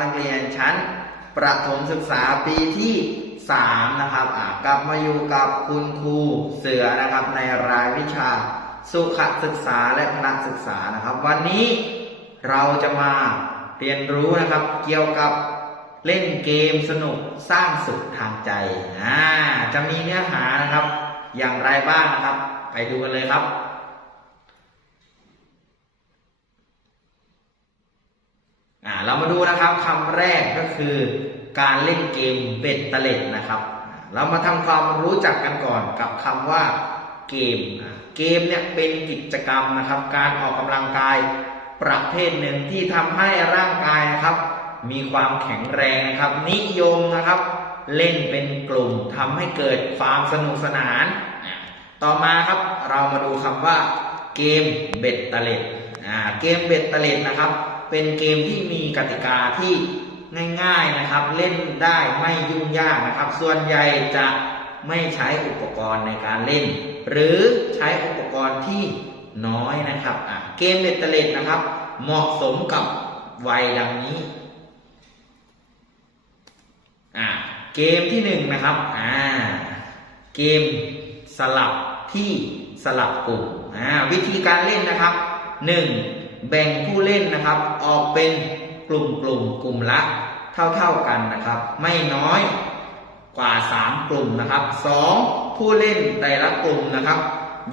นักเรียนชั้น ประถมศึกษาปีที่สามนะครับกลับมาอยู่กับคุณครูเสือนะครับในรายวิชา สุขศึกษาและพละศึกษานะครับ วันนี้เราจะมาเรียนรู้นะครับเกี่ยวกับเล่นเกมสนุกสร้างสุขทางใจอ่าจะมีเนื้อหานะครับ อย่างไรบ้างนะครับ ไปดูกันเลยครับ อ่า เรามาดูนะครับคำแรกก็คือการเล่นเกมเบ็ดเตล็ดนะครับ เรามาทำความรู้จักกันก่อนกับคำว่าเกม เกมเนี่ยเป็นกิจกรรมนะครับ การออกกำลังกายประเภทหนึ่งที่ทำให้ร่างกายนะครับ มีความแข็งแรงนะครับ นิยมนะครับ เล่นเป็นกลุ่มทำให้เกิดความสนุกสนาน ต่อมาครับเรามาดูคำว่าเกมเบ็ดเตล็ดเกมเบ็ดเตล็ดนะครับ เป็นเกมที่มีกติกาที่ง่ายๆนะครับเล่นได้ไม่ยุ่งยากนะครับ ส่วนใหญ่จะไม่ใช้อุปกรณ์ในการเล่น หรือใช้อุปกรณ์ที่น้อยนะครับเกมเบ็ดเตล็ดนะครับ เหมาะสมกับวัยดังนี้เกมที่หนึ่งนะครับเกมสลับที่สลับกลุ่มวิธีการเล่นนะครับหนึ่ง แบ่งผู้เล่นนะครับ ออกเป็นกลุ่มกลุ่มกลุ่มละเท่าๆกันนะครับ ไม่น้อยกว่า 3 กลุ่มนะครับ 2. ผู้เล่นแต่ละกลุ่มนะครับ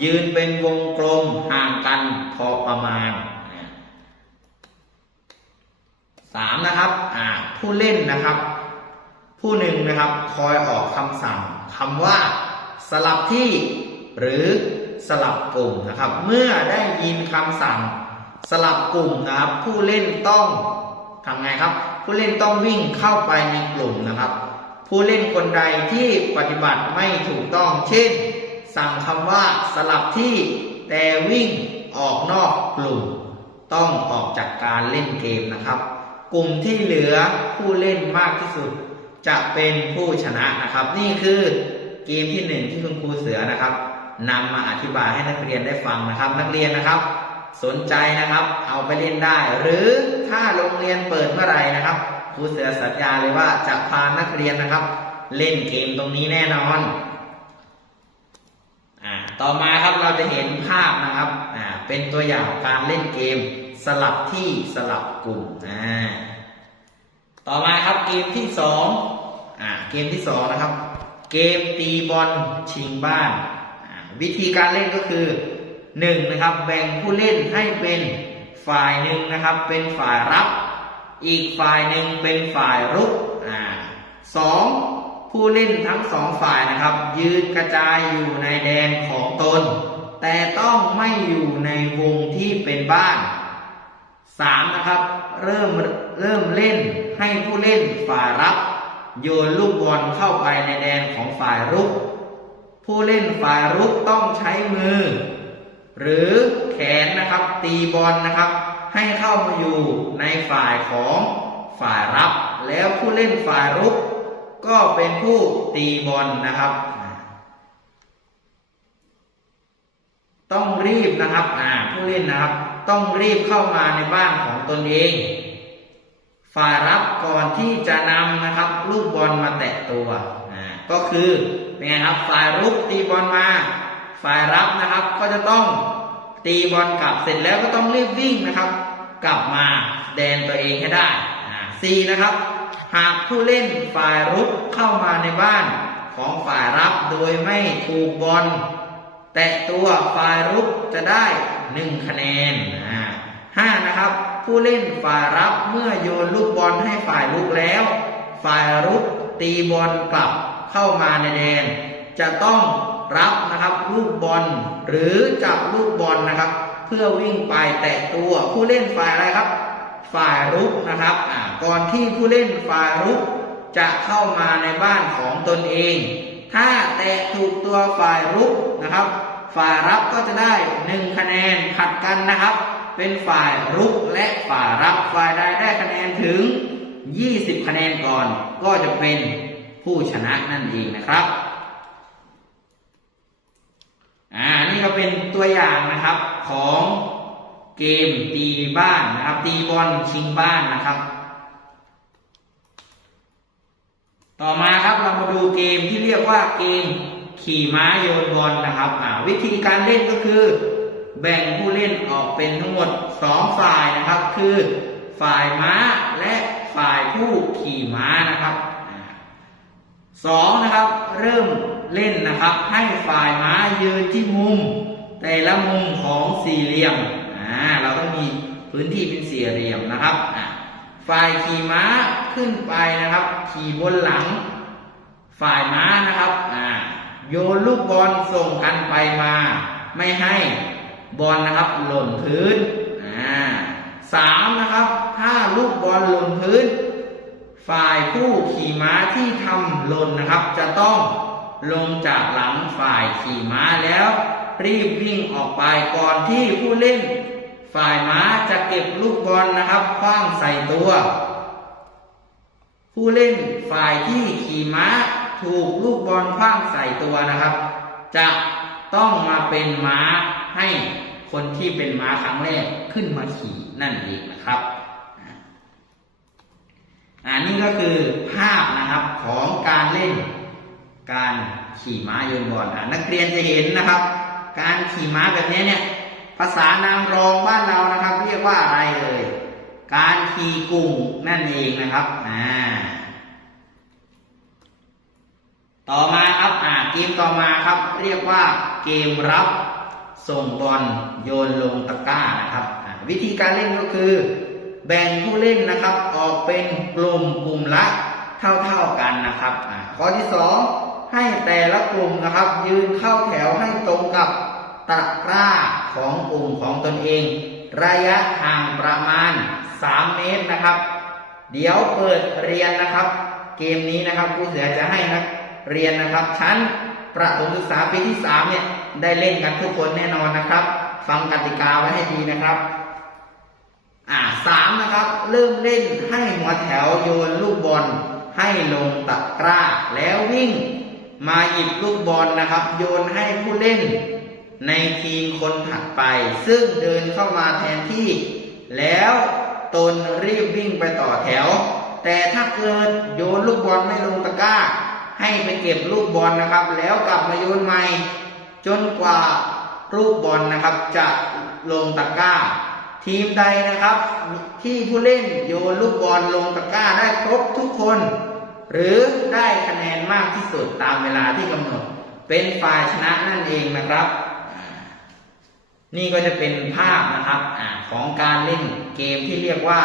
ยืนเป็นวงกลมห่างกันพอประมาณ 3. นะครับผู้เล่นนะครับ ผู้หนึ่งนะครับคอยออกคำสั่งคำว่าสลับที่หรือสลับกลุ่มนะครับ เมื่อได้ยินคำสั่ง สลับกลุ่มนะครับ ผู้เล่นต้องทำไงครับ ผู้เล่นต้องวิ่งเข้าไปในกลุ่มนะครับ ผู้เล่นคนใดที่ปฏิบัติไม่ถูกต้อง เช่น สั่งคำว่าสลับที่แต่วิ่งออกนอกกลุ่ม ต้องออกจากการเล่นเกมนะครับ กลุ่มที่เหลือผู้เล่นมากที่สุด จะเป็นผู้ชนะนะครับ นี่คือเกมที่หนึ่งที่คุณครูเสือนะครับนำมาอธิบายให้นักเรียนได้ฟังนะครับ นักเรียนนะครับ สนใจนะครับ เอาไปเล่นได้ หรือถ้าโรงเรียนเปิดเมื่อไหร่นะครับครูเสือสัญญาเลยว่าจะพานักเรียนนะครับ เล่นเกมตรงนี้แน่นอนอ่าต่อมาครับเราจะเห็นภาพนะครับอ่าเป็นตัวอย่างการเล่นเกมสลับที่สลับกลุ่มอ่าต่อมาครับเกมที่สองอ่าเกมที่สองนะครับ เกมตีบอลชิงบ้านอ่าวิธีการเล่นก็คือ หนึ่งนะครับแบ่งผู้เล่นให้เป็นฝ่ายหนึ่งนะครับ เป็นฝ่ายรับ อีกฝ่ายหนึ่งเป็นฝ่ายรุกอ่าสองผู้เล่นทั้งสองฝ่ายนะครับ ยืนกระจายอยู่ในแดนของตน แต่ต้องไม่อยู่ในวงที่เป็นบ้านสามนะครับเริ่มเริ่มเล่นให้ผู้เล่นฝ่ายรับ โยนลูกบอลเข้าไปในแดนของฝ่ายรุก ผู้เล่นฝ่ายรุกต้องใช้มือ หรือแขนนะครับตีบอลนะครับ ให้เข้ามาอยู่ในฝ่ายของฝ่ายรับ แล้วผู้เล่นฝ่ายรุก ก็เป็นผู้ตีบอลนะครับ ต้องรีบนะครับอ่าผู้เล่นนะครับ ต้องรีบเข้ามาในบ้านของตนเอง ฝ่ายรับก่อนที่จะนำนะครับลูกบอลมาแตะตัวอ่าก็คือเป็นไงครับฝ่ายรุกตีบอลมา ฝ่ายรับนะครับก็จะต้องตีบอลกลับเสร็จแล้วก็ต้องรีบวิ่งนะครับ กลับมาแดนตัวเองให้ได้สี่นะครับ หากผู้เล่นฝ่ายรุกเข้ามาในบ้านของฝ่ายรับโดยไม่ถูกบอล แตะตัวฝ่ายรุกจะได้หนึ่งคะแนนห้านะครับ ผู้เล่นฝ่ายรับเมื่อโยนลูกบอลให้ฝ่ายรุกแล้ว ฝ่ายรุกตีบอลกลับเข้ามาในแดน จะต้อง รับนะครับ ลูกบอลหรือจับลูกบอลนะครับ เพื่อวิ่งไปแตะตัวผู้เล่นฝ่ายอะไรครับ ฝ่ายรุกนะครับก่อนที่ผู้เล่นฝ่ายรุกจะเข้ามาในบ้านของตนเอง ถ้าแตะถูกตัวฝ่ายรุกนะครับ ฝ่ายรับก็จะได้หนึ่งคะแนนผัดกันนะครับ เป็นฝ่ายรุกและฝ่ายรับฝ่ายใดได้คะแนนถึง 20 คะแนนก่อนก็จะเป็นผู้ชนะนั่นเองนะครับ อ่า นี่ ก็เป็นตัวอย่างนะครับของเกมตีบ้านนะครับ ตีบอลชิงบ้านนะครับ ต่อมาครับเรามาดูเกมที่เรียกว่าเกมขี่ม้าโยนบอลนะครับวิธีการเล่นก็คือ แบ่งผู้เล่นออกเป็นทั้งหมดสองฝ่ายนะครับ คือฝ่ายม้าและฝ่ายผู้ขี่ม้านะครับสองนะครับ เริ่ม เล่นนะครับ ให้ฝ่ายม้ายืนที่มุม แต่ละมุมของสี่เหลี่ยมอ่าเราต้องมีพื้นที่เป็นสี่เหลี่ยมนะครับอ่าฝ่ายขี่ม้าขึ้นไปนะครับ ขี่บนหลัง ฝ่ายม้านะครับอ่าโยนลูกบอลส่งกันไปมา ไม่ให้บอลนะครับหล่นพื้นอ่าสามนะครับ ถ้าลูกบอลหล่นพื้น ฝ่ายผู้ขี่ม้าที่ทำหล่นนะครับ จะต้อง ลงจากหลังฝ่ายขี่ม้าแล้ว รีบวิ่งออกไปก่อนที่ผู้เล่น ฝ่ายม้าจะเก็บลูกบอลนะครับคว้างใส่ตัว ผู้เล่นฝ่ายที่ขี่ม้าถูกลูกบอลคว้างใส่ตัวนะครับ จะต้องมาเป็นม้าให้คนที่เป็นม้าครั้งแรกขึ้นมาขี่นั่นเองนะครับอันนี้ก็คือภาพนะครับของการเล่น การขี่ม้าโยนบอลอะนักเรียนจะเห็นนะครับ การขี่ม้าแบบนี้เนี่ยภาษานางรองบ้านเรานะครับ เรียกว่าอะไรเอ่ยการขี่กุ่งนั่นเองนะครับอ่าต่อมาครับอ่าเกมต่อมาครับ เรียกว่าเกมรับส่งบอลโยนลงตะกร้านะครับวิธีการเล่นก็คือ แบ่งผู้เล่นนะครับ ออกเป็นกลุ่มกลุ่มละเท่าๆกันนะครับข้อที่สอง ให้แต่ละกลุ่มนะครับ ยืนเข้าแถวให้ตรงกับตะกร้าของกลุ่มของตนเอง ระยะห่างประมาณ 3 เมตรนะครับ เดี๋ยวเปิดเรียนนะครับ เกมนี้นะครับครูเสือจะให้นักเรียนนะครับ ชั้นประถมศึกษาปีที่สามเนี่ยได้เล่นกันทุกคนแน่นอนนะครับ ฟังกติกาไว้ให้ดีนะครับอ่าสามนะครับ เริ่มเล่นให้หัวแถวโยนลูกบอลให้ลงตะกร้าแล้ววิ่ง มาหยิบลูกบอลนะครับ โยนให้ผู้เล่นในทีมคนถัดไป ซึ่งเดินเข้ามาแทนที่ แล้วตนรีบวิ่งไปต่อแถว แต่ถ้าเกิดโยนลูกบอลไม่ลงตะกร้า ให้ไปเก็บลูกบอลนะครับ แล้วกลับมาโยนใหม่ จนกว่าลูกบอลนะครับ จะลงตะกร้า ทีมใดนะครับ ที่ผู้เล่นโยนลูกบอลลงตะกร้าได้ครบทุกคน หรือได้คะแนนมากที่สุดตามเวลาที่กำหนด เป็นฝ่ายชนะนั่นเองนะครับ นี่ก็จะเป็นภาพนะครับอของการเล่นเกมที่เรียกว่า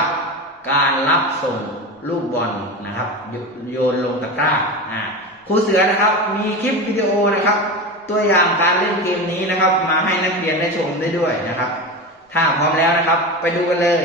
การรับส่งลูกบอลนะครับ โยนลงตะกร้าครูเสือนะครับมีคลิปวิดีโอนะครับ ตัวอย่างการเล่นเกมนี้นะครับ มาให้นักเรียนได้ชมได้ด้วยนะครับ ถ้าพร้อมแล้วนะครับ ไปดูกันเลย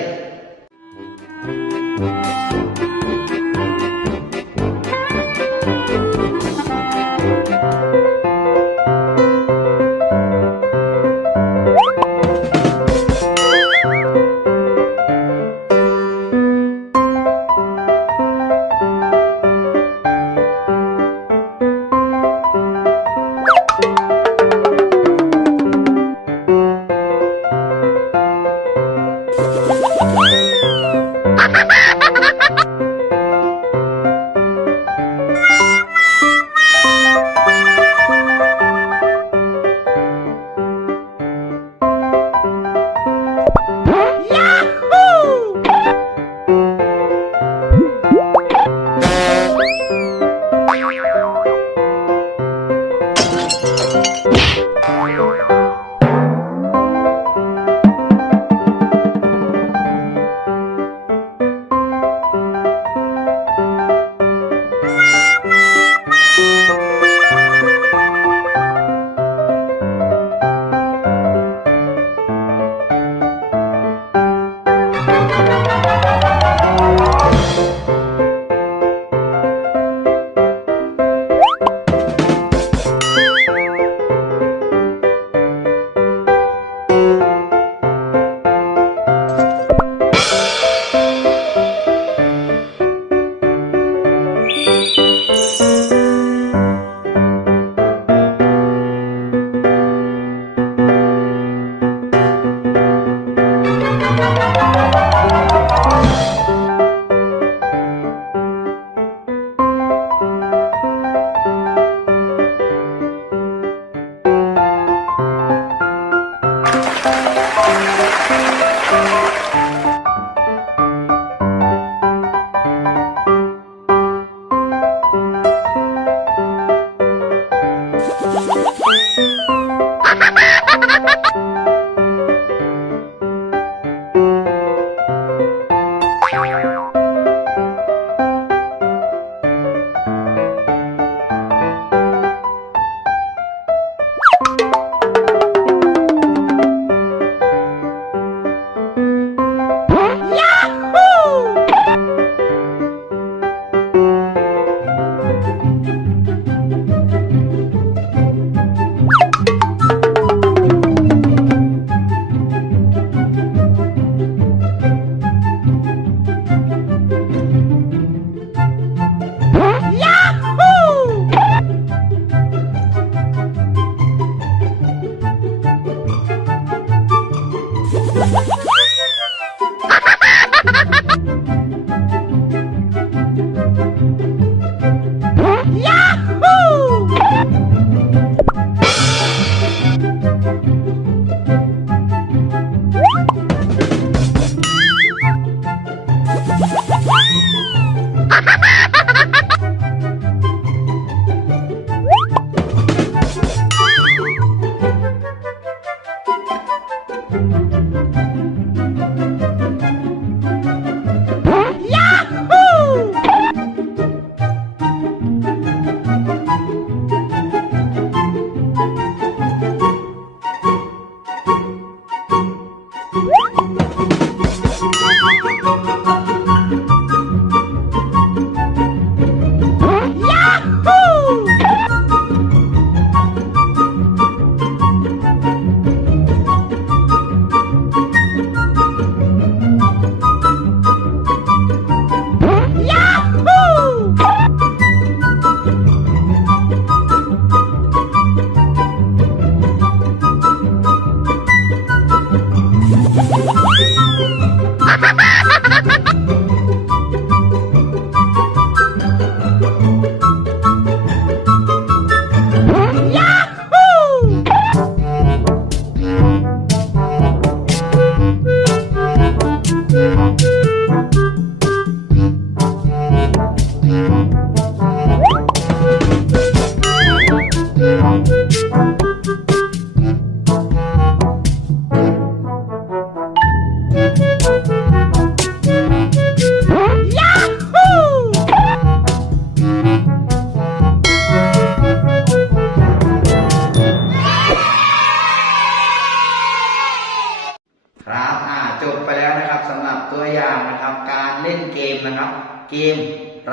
ตัวอย่างนะครับ การเล่นเกมนะครับ เกม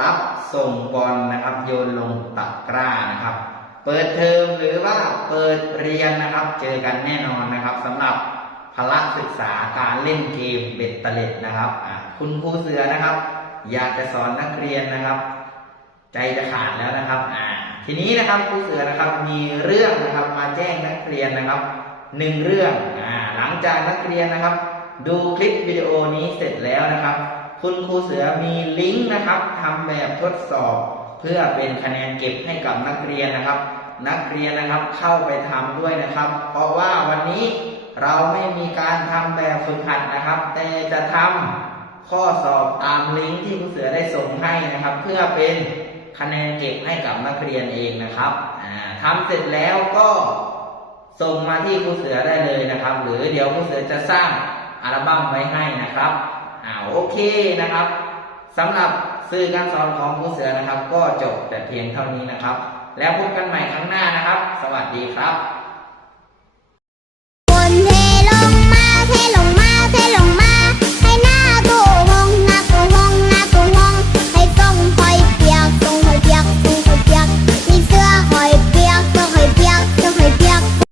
รับส่งบอลนะครับ โยนลงตะกร้านะครับ เปิดเทอมหรือว่าเปิดเรียนนะครับ เจอกันแน่นอนนะครับสำหรับพละศึกษาการเล่นเกมเบ็ดเตล็ดนะครับคุณครูเสือนะครับ อยากจะสอนนักเรียนนะครับ ใจจะขาดแล้วนะครับอ่าทีนี้นะครับครูเสือนะครับมีเรื่องนะครับมาแจ้งนักเรียนนะครับหนึ่งเรื่องอ่าหลังจากนักเรียนนะครับ ดูคลิปวิดีโอนี้เสร็จแล้วนะครับ คุณครูเสือมีลิงก์นะครับทำแบบทดสอบ เพื่อเป็นคะแนนเก็บให้กับนักเรียนนะครับ นักเรียนนะครับเข้าไปทำด้วยนะครับ เพราะว่าวันนี้เราไม่มีการทำแบบฝึกหัดนะครับ แต่จะทำข้อสอบตามลิงก์ที่ครูเสือได้ส่งให้นะครับ เพื่อเป็นคะแนนเก็บให้กับนักเรียนเองนะครับอ่าทำเสร็จแล้วก็ส่งมาที่ครูเสือได้เลยนะครับ หรือเดี๋ยวครูเสือจะสร้าง อัลบั้มไว้ให้นะครับอ่าโอเคนะครับสำหรับสื่อการสอนของครูเสือนะครับ ก็จบแต่เพียงเท่านี้นะครับ แล้วพบกันใหม่ครั้งหน้านะครับ สวัสดีครับ